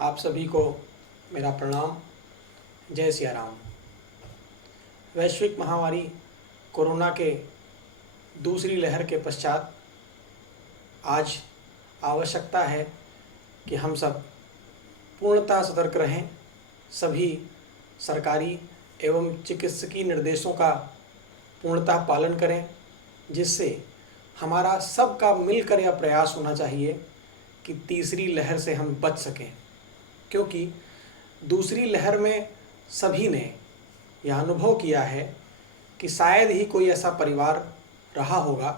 आप सभी को मेरा प्रणाम। जय सिया राम। वैश्विक महामारी कोरोना के दूसरी लहर के पश्चात आज आवश्यकता है कि हम सब पूर्णतः सतर्क रहें, सभी सरकारी एवं चिकित्सकीय निर्देशों का पूर्णतः पालन करें, जिससे हमारा सबका मिलकर यह प्रयास होना चाहिए कि तीसरी लहर से हम बच सकें। क्योंकि दूसरी लहर में सभी ने यह अनुभव किया है कि शायद ही कोई ऐसा परिवार रहा होगा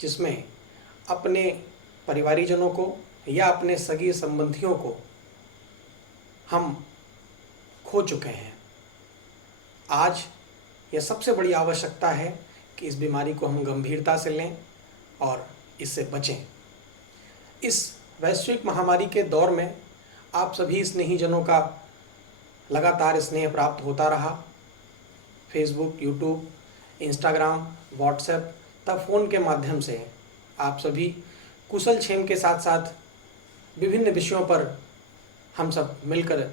जिसमें अपने परिवारीजनों को या अपने सगी संबंधियों को हम खो चुके हैं। आज यह सबसे बड़ी आवश्यकता है कि इस बीमारी को हम गंभीरता से लें और इससे बचें। इस वैश्विक महामारी के दौर में आप सभी स्नेहीजनों का लगातार स्नेह प्राप्त होता रहा। फेसबुक, यूट्यूब, इंस्टाग्राम, व्हाट्सएप तथा फ़ोन के माध्यम से आप सभी कुशल क्षेम के साथ साथ विभिन्न विषयों पर हम सब मिलकर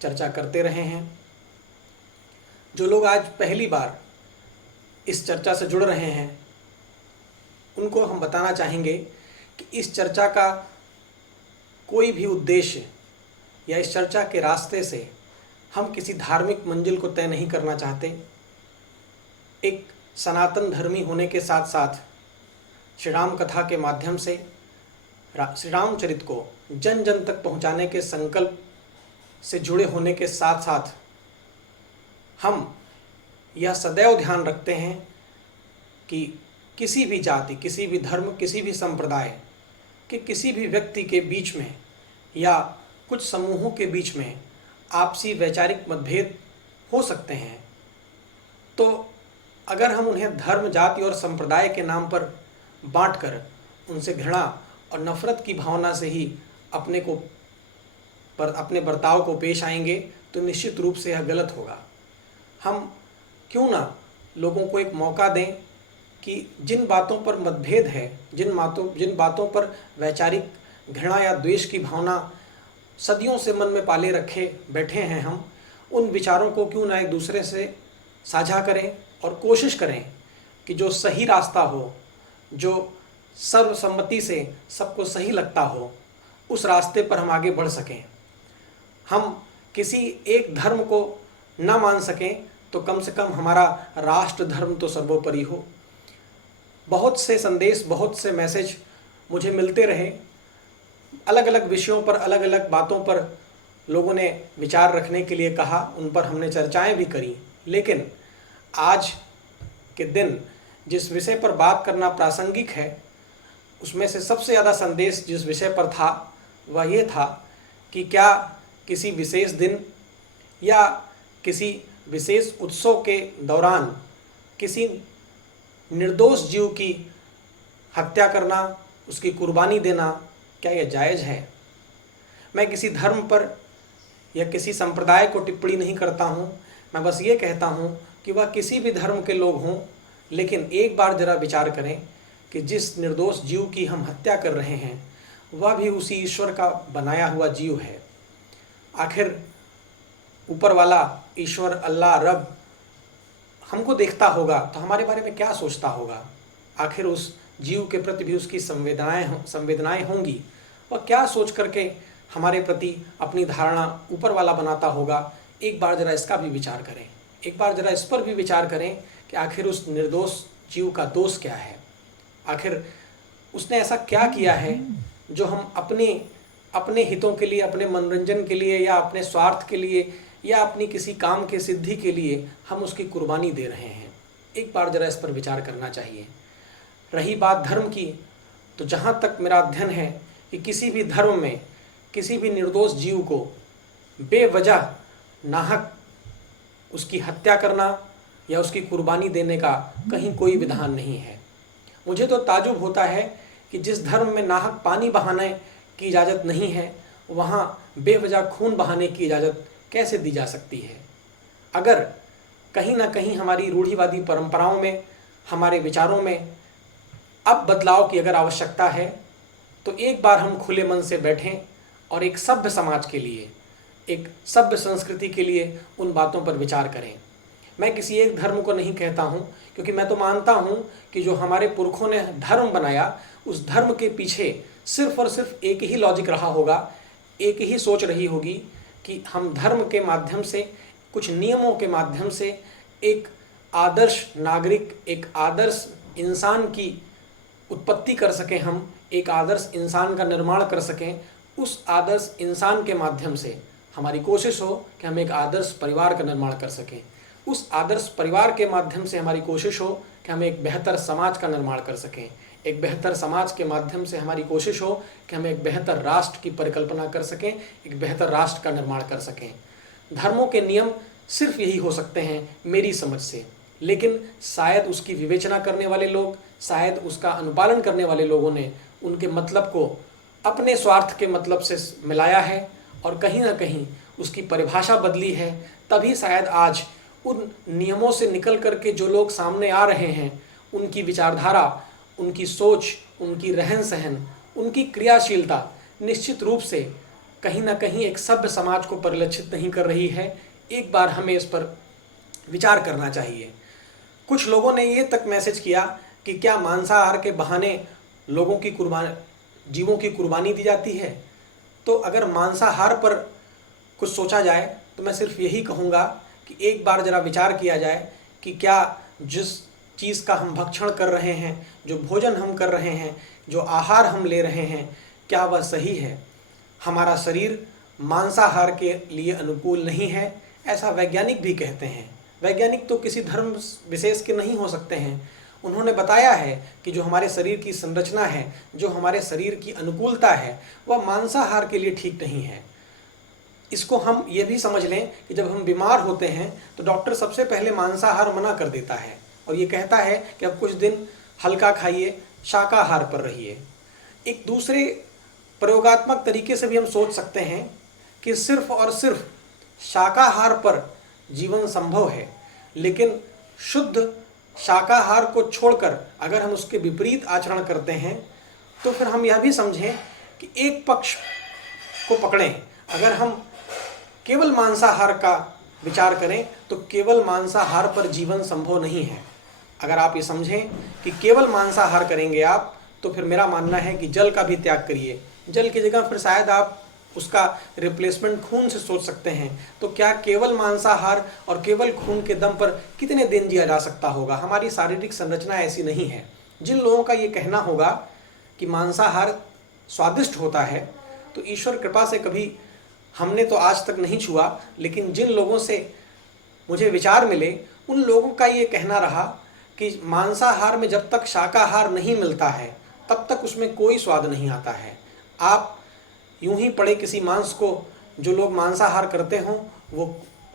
चर्चा करते रहे हैं। जो लोग आज पहली बार इस चर्चा से जुड़ रहे हैं, उनको हम बताना चाहेंगे कि इस चर्चा का कोई भी उद्देश्य या इस चर्चा के रास्ते से हम किसी धार्मिक मंजिल को तय नहीं करना चाहते। एक सनातन धर्मी होने के साथ साथ श्री राम कथा के माध्यम से श्री रामचरित को जन जन तक पहुंचाने के संकल्प से जुड़े होने के साथ साथ हम यह सदैव ध्यान रखते हैं कि किसी भी जाति, किसी भी धर्म, किसी भी संप्रदाय के किसी भी व्यक्ति के बीच में या कुछ समूहों के बीच में आपसी वैचारिक मतभेद हो सकते हैं। तो अगर हम उन्हें धर्म, जाति और संप्रदाय के नाम पर बांटकर उनसे घृणा और नफरत की भावना से ही अपने बर्ताव को पेश आएंगे तो निश्चित रूप से यह गलत होगा। हम क्यों ना लोगों को एक मौका दें कि जिन बातों पर मतभेद है, जिन बातों पर वैचारिक घृणा या द्वेष की भावना सदियों से मन में पाले रखे बैठे हैं, हम उन विचारों को क्यों ना एक दूसरे से साझा करें और कोशिश करें कि जो सही रास्ता हो, जो सर्वसम्मति से सबको सही लगता हो, उस रास्ते पर हम आगे बढ़ सकें। हम किसी एक धर्म को न मान सकें तो कम से कम हमारा राष्ट्र धर्म तो सर्वोपरि हो। बहुत से संदेश, बहुत से मैसेज मुझे मिलते रहे। अलग अलग विषयों पर, अलग अलग बातों पर लोगों ने विचार रखने के लिए कहा, उन पर हमने चर्चाएं भी करी। लेकिन आज के दिन जिस विषय पर बात करना प्रासंगिक है, उसमें से सबसे ज़्यादा संदेश जिस विषय पर था वह ये था कि क्या किसी विशेष दिन या किसी विशेष उत्सव के दौरान किसी निर्दोष जीव की हत्या करना, उसकी कुर्बानी देना, क्या यह जायज़ है? मैं किसी धर्म पर या किसी संप्रदाय को टिप्पणी नहीं करता हूँ। मैं बस ये कहता हूँ कि वह किसी भी धर्म के लोग हों, लेकिन एक बार ज़रा विचार करें कि जिस निर्दोष जीव की हम हत्या कर रहे हैं वह भी उसी ईश्वर का बनाया हुआ जीव है। आखिर ऊपर वाला ईश्वर, अल्लाह, रब हमको देखता होगा तो हमारे बारे में क्या सोचता होगा? आखिर उस जीव के प्रति भी उसकी संवेदनाएं होंगी। वह क्या सोच करके हमारे प्रति अपनी धारणा ऊपर वाला बनाता होगा? एक बार ज़रा इसका भी विचार करें। एक बार ज़रा इस पर भी विचार करें कि आखिर उस निर्दोष जीव का दोष क्या है? आखिर उसने ऐसा क्या किया है जो हम अपने हितों के लिए, अपने मनोरंजन के लिए या अपने स्वार्थ के लिए या अपनी किसी काम के सिद्धि के लिए हम उसकी कुर्बानी दे रहे हैं? एक बार ज़रा इस पर विचार करना चाहिए। रही बात धर्म की, तो जहाँ तक मेरा अध्ययन है कि किसी भी धर्म में किसी भी निर्दोष जीव को बेवजह नाहक उसकी हत्या करना या उसकी कुर्बानी देने का कहीं कोई विधान नहीं है। मुझे तो ताजुब होता है कि जिस धर्म में नाहक पानी बहाने की इजाज़त नहीं है, वहाँ बेवजह खून बहाने की इजाज़त कैसे दी जा सकती है? अगर कहीं ना कहीं हमारी रूढ़िवादी परंपराओं में, हमारे विचारों में अब बदलाव की अगर आवश्यकता है, तो एक बार हम खुले मन से बैठें और एक सभ्य समाज के लिए, एक सभ्य संस्कृति के लिए उन बातों पर विचार करें। मैं किसी एक धर्म को नहीं कहता हूँ, क्योंकि मैं तो मानता हूँ कि जो हमारे पुरखों ने धर्म बनाया, उस धर्म के पीछे सिर्फ और सिर्फ एक ही लॉजिक रहा होगा, एक ही सोच रही होगी कि हम धर्म के माध्यम से, कुछ नियमों के माध्यम से एक आदर्श नागरिक, एक आदर्श इंसान की उत्पत्ति कर सकें, हम एक आदर्श इंसान का निर्माण कर सकें। उस आदर्श इंसान के माध्यम से हमारी कोशिश हो कि हम एक आदर्श परिवार का निर्माण कर सकें। उस आदर्श परिवार के माध्यम से हमारी कोशिश हो कि हम एक बेहतर समाज का निर्माण कर सकें। एक बेहतर समाज के माध्यम से हमारी कोशिश हो कि हम एक बेहतर राष्ट्र की परिकल्पना कर सकें, एक बेहतर राष्ट्र का निर्माण कर सकें। धर्मों के नियम सिर्फ यही हो सकते हैं मेरी समझ से, लेकिन शायद उसकी विवेचना करने वाले लोग, शायद उसका अनुपालन करने वाले लोगों ने उनके मतलब को अपने स्वार्थ के मतलब से मिलाया है और कहीं ना कहीं उसकी परिभाषा बदली है। तभी शायद आज उन नियमों से निकल करके जो लोग सामने आ रहे हैं, उनकी विचारधारा, उनकी सोच, उनकी रहन सहन, उनकी क्रियाशीलता निश्चित रूप से कहीं ना कहीं एक सभ्य समाज को परिलक्षित नहीं कर रही है। एक बार हमें इस पर विचार करना चाहिए। कुछ लोगों ने ये तक मैसेज किया कि क्या मांसाहार के बहाने लोगों की जीवों की कुर्बानी दी जाती है। तो अगर मांसाहार पर कुछ सोचा जाए तो मैं सिर्फ यही कहूँगा कि एक बार ज़रा विचार किया जाए कि क्या जिस चीज़ का हम भक्षण कर रहे हैं, जो भोजन हम कर रहे हैं, जो आहार हम ले रहे हैं, क्या वह सही है। हमारा शरीर मांसाहार के लिए अनुकूल नहीं है, ऐसा वैज्ञानिक भी कहते हैं। वैज्ञानिक तो किसी धर्म विशेष के नहीं हो सकते हैं। उन्होंने बताया है कि जो हमारे शरीर की संरचना है, जो हमारे शरीर की अनुकूलता है, वह मांसाहार के लिए ठीक नहीं है। इसको हम ये भी समझ लें कि जब हम बीमार होते हैं तो डॉक्टर सबसे पहले मांसाहार मना कर देता है और ये कहता है कि अब कुछ दिन हल्का खाइए, शाकाहार पर रहिए। एक दूसरे प्रयोगात्मक तरीके से भी हम सोच सकते हैं कि सिर्फ और सिर्फ शाकाहार पर जीवन संभव है, लेकिन शुद्ध शाकाहार को छोड़कर अगर हम उसके विपरीत आचरण करते हैं तो फिर हम यह भी समझें कि एक पक्ष को पकड़ें। अगर हम केवल मांसाहार का विचार करें तो केवल मांसाहार पर जीवन संभव नहीं है। अगर आप ये समझें कि केवल मांसाहार करेंगे आप, तो फिर मेरा मानना है कि जल का भी त्याग करिए। जल की जगह फिर शायद आप उसका रिप्लेसमेंट खून से सोच सकते हैं। तो क्या केवल मांसाहार और केवल खून के दम पर कितने दिन जिया जा सकता होगा। हमारी शारीरिक संरचना ऐसी नहीं है। जिन लोगों का ये कहना होगा कि मांसाहार स्वादिष्ट होता है, तो ईश्वर कृपा से कभी हमने तो आज तक नहीं छुआ, लेकिन जिन लोगों से मुझे विचार मिले, उन लोगों का ये कहना रहा कि मांसाहार में जब तक शाकाहार नहीं मिलता है तब तक उसमें कोई स्वाद नहीं आता है। आप यूं ही पड़े किसी मांस को जो लोग मांसाहार करते हों वो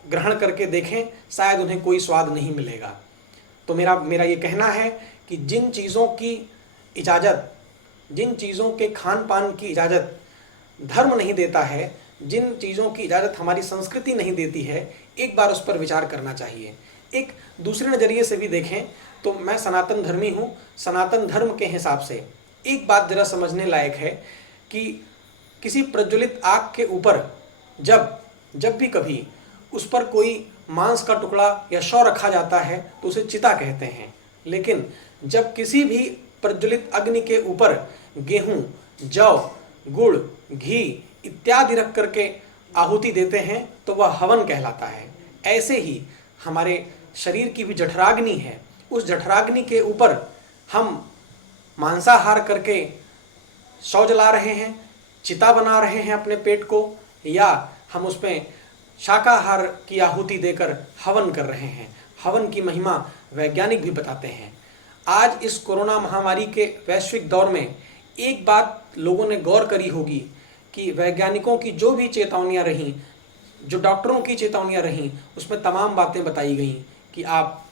ग्रहण करके देखें, शायद उन्हें कोई स्वाद नहीं मिलेगा। तो मेरा ये कहना है कि जिन चीज़ों की इजाज़त, जिन चीज़ों के खान पान की इजाज़त धर्म नहीं देता है, जिन चीज़ों की इजाज़त हमारी संस्कृति नहीं देती है, एक बार उस पर विचार करना चाहिए। एक दूसरे नज़रिए से भी देखें तो मैं सनातन धर्मी हूँ। सनातन धर्म के हिसाब से एक बात ज़रा समझने लायक है कि किसी प्रज्वलित आग के ऊपर जब भी कभी उस पर कोई मांस का टुकड़ा या शव रखा जाता है तो उसे चिता कहते हैं। लेकिन जब किसी भी प्रज्वलित अग्नि के ऊपर गेहूं, जौ, गुड़, घी इत्यादि रख करके आहुति देते हैं तो वह हवन कहलाता है। ऐसे ही हमारे शरीर की भी जठराग्नि है। उस जठराग्नि के ऊपर हम मांसाहार करके शव जला रहे हैं, चिता बना रहे हैं अपने पेट को, या हम उसमें शाकाहार की आहुति देकर हवन कर रहे हैं। हवन की महिमा वैज्ञानिक भी बताते हैं। आज इस कोरोना महामारी के वैश्विक दौर में एक बात लोगों ने गौर करी होगी कि वैज्ञानिकों की जो भी चेतावनियां रहीं, जो डॉक्टरों की चेतावनियां रहीं, उसमें तमाम बातें बताई गई कि आप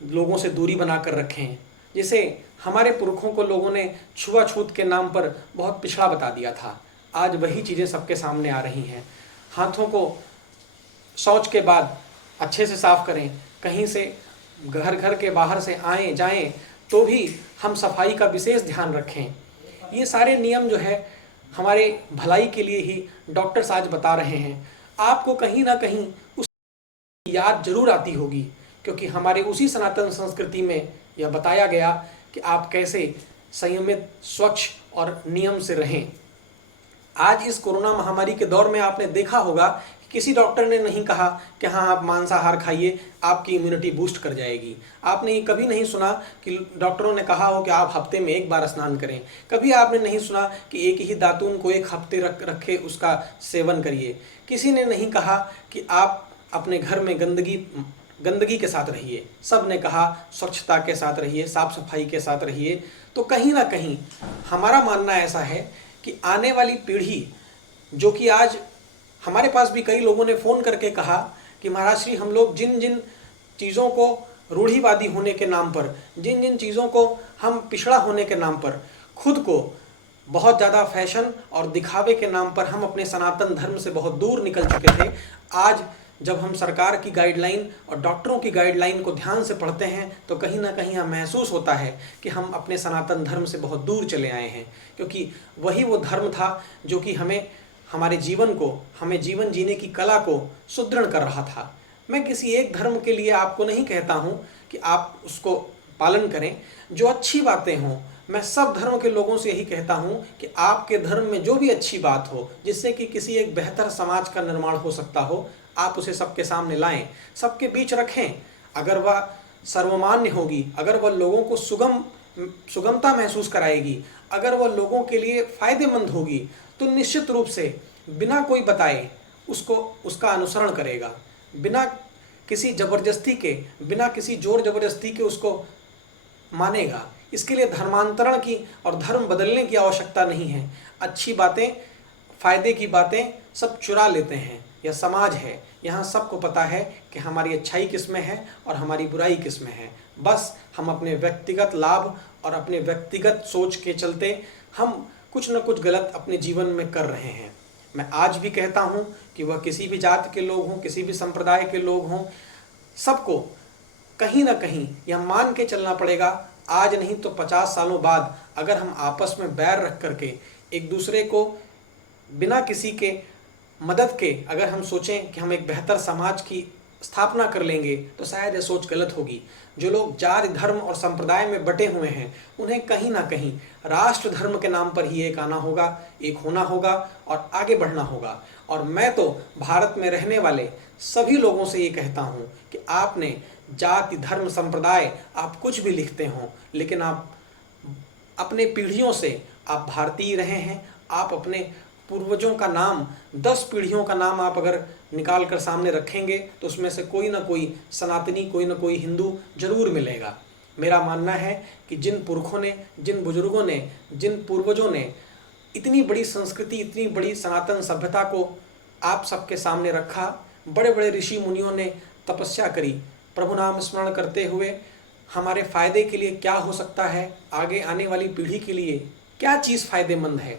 लोगों से दूरी बना कर रखें। जैसे हमारे पुरखों को लोगों ने छुआछूत के नाम पर बहुत पिछड़ा बता दिया था, आज वही चीज़ें सबके सामने आ रही हैं। हाथों को शौच के बाद अच्छे से साफ करें। कहीं से घर के बाहर से आएँ जाएं तो भी हम सफाई का विशेष ध्यान रखें। ये सारे नियम जो है हमारे भलाई के लिए ही डॉक्टर्स आज बता रहे हैं। आपको कहीं ना कहीं उस याद जरूर आती होगी, क्योंकि हमारे उसी सनातन संस्कृति में यह बताया गया कि आप कैसे संयमित, स्वच्छ और नियम से रहें। आज इस कोरोना महामारी के दौर में आपने देखा होगा कि किसी डॉक्टर ने नहीं कहा कि हाँ आप मांसाहार खाइए, आपकी इम्यूनिटी बूस्ट कर जाएगी। आपने ये कभी नहीं सुना कि डॉक्टरों ने कहा हो कि आप हफ्ते में एक बार स्नान करें। कभी आपने नहीं सुना कि एक ही दातून को एक हफ्ते रखे उसका सेवन करिए। किसी ने नहीं कहा कि आप अपने घर में गंदगी के साथ रहिए। सब ने कहा स्वच्छता के साथ रहिए, साफ सफाई के साथ रहिए। तो कहीं ना कहीं हमारा मानना ऐसा है कि आने वाली पीढ़ी, जो कि आज हमारे पास भी कई लोगों ने फ़ोन करके कहा कि महाराज श्री, हम लोग जिन जिन चीज़ों को रूढ़िवादी होने के नाम पर, जिन जिन चीज़ों को हम पिछड़ा होने के नाम पर, खुद को बहुत ज़्यादा फैशन और दिखावे के नाम पर हम अपने सनातन धर्म से बहुत दूर निकल चुके थे, आज जब हम सरकार की गाइडलाइन और डॉक्टरों की गाइडलाइन को ध्यान से पढ़ते हैं तो कहीं ना कहीं हमें महसूस होता है कि हम अपने सनातन धर्म से बहुत दूर चले आए हैं। क्योंकि वही वो धर्म था जो कि हमारे जीवन को, हमें जीवन जीने की कला को सुदृढ़ कर रहा था। मैं किसी एक धर्म के लिए आपको नहीं कहता हूँ कि आप उसको पालन करें, जो अच्छी बातें हों। मैं सब धर्म के लोगों से यही कहता हूँ कि आपके धर्म में जो भी अच्छी बात हो, जिससे कि किसी एक बेहतर समाज का निर्माण हो सकता हो, आप उसे सबके सामने लाएं, सबके बीच रखें। अगर वह सर्वमान्य होगी, अगर वह लोगों को सुगमता महसूस कराएगी, अगर वह लोगों के लिए फ़ायदेमंद होगी, तो निश्चित रूप से बिना कोई बताए उसका अनुसरण करेगा। बिना किसी ज़बरदस्ती के, बिना किसी जोर ज़बरदस्ती के उसको मानेगा। इसके लिए धर्मांतरण की और धर्म बदलने की आवश्यकता नहीं है। अच्छी बातें, फ़ायदे की बातें सब चुरा लेते हैं। यह समाज है, यहाँ सबको पता है कि हमारी अच्छाई किस में है और हमारी बुराई किस में है। बस हम अपने व्यक्तिगत लाभ और अपने व्यक्तिगत सोच के चलते हम कुछ न कुछ गलत अपने जीवन में कर रहे हैं। मैं आज भी कहता हूँ कि वह किसी भी जाति के लोग हों, किसी भी संप्रदाय के लोग हों, सबको कहीं ना कहीं यह मान के चलना पड़ेगा, आज नहीं तो 50 सालों बाद अगर हम आपस में बैर रख करके एक दूसरे को बिना किसी के मदद के अगर हम सोचें कि हम एक बेहतर समाज की स्थापना कर लेंगे, तो शायद यह सोच गलत होगी। जो लोग जाति, धर्म और संप्रदाय में बटे हुए हैं, उन्हें कहीं ना कहीं राष्ट्र धर्म के नाम पर ही एक आना होगा, एक होना होगा और आगे बढ़ना होगा। और मैं तो भारत में रहने वाले सभी लोगों से ये कहता हूँ कि आपने जाति, धर्म, संप्रदाय, आप कुछ भी लिखते हों, लेकिन आप अपने पीढ़ियों से आप भारतीय रहे हैं। आप अपने पूर्वजों का नाम, 10 पीढ़ियों का नाम आप अगर निकाल कर सामने रखेंगे तो उसमें से कोई ना कोई सनातनी, कोई ना कोई हिंदू जरूर मिलेगा। मेरा मानना है कि जिन पुरखों ने, जिन बुजुर्गों ने, जिन पूर्वजों ने इतनी बड़ी संस्कृति, इतनी बड़ी सनातन सभ्यता को आप सबके सामने रखा, बड़े बड़े ऋषि मुनियों ने तपस्या करी, प्रभु नाम स्मरण करते हुए हमारे फ़ायदे के लिए क्या हो सकता है, आगे आने वाली पीढ़ी के लिए क्या चीज़ फ़ायदेमंद है,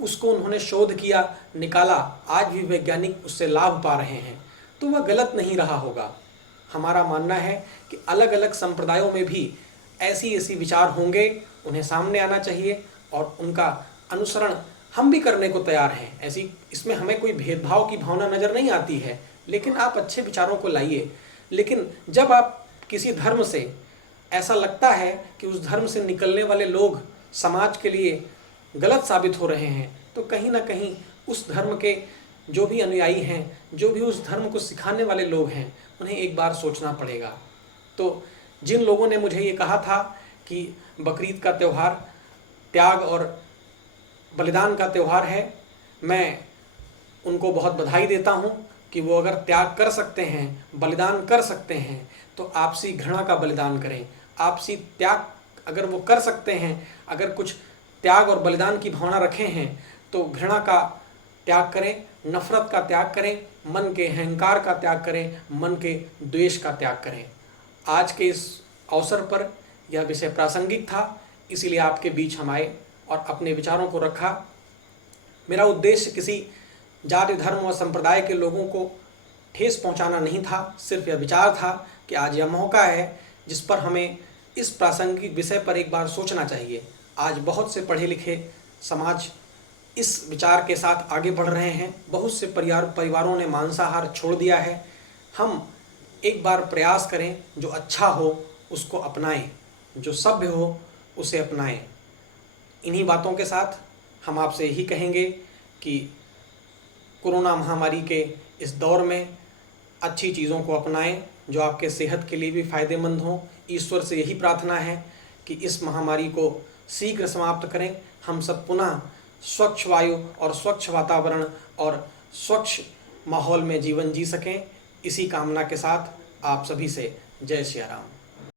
उसको उन्होंने शोध किया, निकाला। आज भी वैज्ञानिक उससे लाभ पा रहे हैं, तो वह गलत नहीं रहा होगा। हमारा मानना है कि अलग अलग संप्रदायों में भी ऐसी विचार होंगे, उन्हें सामने आना चाहिए और उनका अनुसरण हम भी करने को तैयार हैं। इसमें हमें कोई भेदभाव की भावना नज़र नहीं आती है, लेकिन आप अच्छे विचारों को लाइए। लेकिन जब आप किसी धर्म से ऐसा लगता है कि उस धर्म से निकलने वाले लोग समाज के लिए गलत साबित हो रहे हैं, तो कहीं ना कहीं उस धर्म के जो भी अनुयायी हैं, जो भी उस धर्म को सिखाने वाले लोग हैं, उन्हें एक बार सोचना पड़ेगा। तो जिन लोगों ने मुझे ये कहा था कि बकरीद का त्यौहार त्याग और बलिदान का त्यौहार है, मैं उनको बहुत बधाई देता हूँ कि वो अगर त्याग कर सकते हैं, बलिदान कर सकते हैं, तो आपसी घृणा का बलिदान करें। आपसी त्याग अगर वो कर सकते हैं, अगर कुछ त्याग और बलिदान की भावना रखे हैं, तो घृणा का त्याग करें, नफरत का त्याग करें, मन के अहंकार का त्याग करें, मन के द्वेष का त्याग करें। आज के इस अवसर पर यह विषय प्रासंगिक था, इसीलिए आपके बीच हम आए और अपने विचारों को रखा। मेरा उद्देश्य किसी जाति, धर्म और संप्रदाय के लोगों को ठेस पहुंचाना नहीं था, सिर्फ यह विचार था कि आज यह मौका है जिस पर हमें इस प्रासंगिक विषय पर एक बार सोचना चाहिए। आज बहुत से पढ़े लिखे समाज इस विचार के साथ आगे बढ़ रहे हैं। बहुत से परिवारों ने मांसाहार छोड़ दिया है। हम एक बार प्रयास करें, जो अच्छा हो उसको अपनाएं, जो सभ्य हो उसे अपनाएं। इन्हीं बातों के साथ हम आपसे यही कहेंगे कि कोरोना महामारी के इस दौर में अच्छी चीज़ों को अपनाएं जो आपके सेहत के लिए भी फ़ायदेमंद हों। ईश्वर से यही प्रार्थना है कि इस महामारी को शीघ्र समाप्त करें, हम सब पुनः स्वच्छ वायु और स्वच्छ वातावरण और स्वच्छ माहौल में जीवन जी सकें। इसी कामना के साथ आप सभी से जय श्री राम।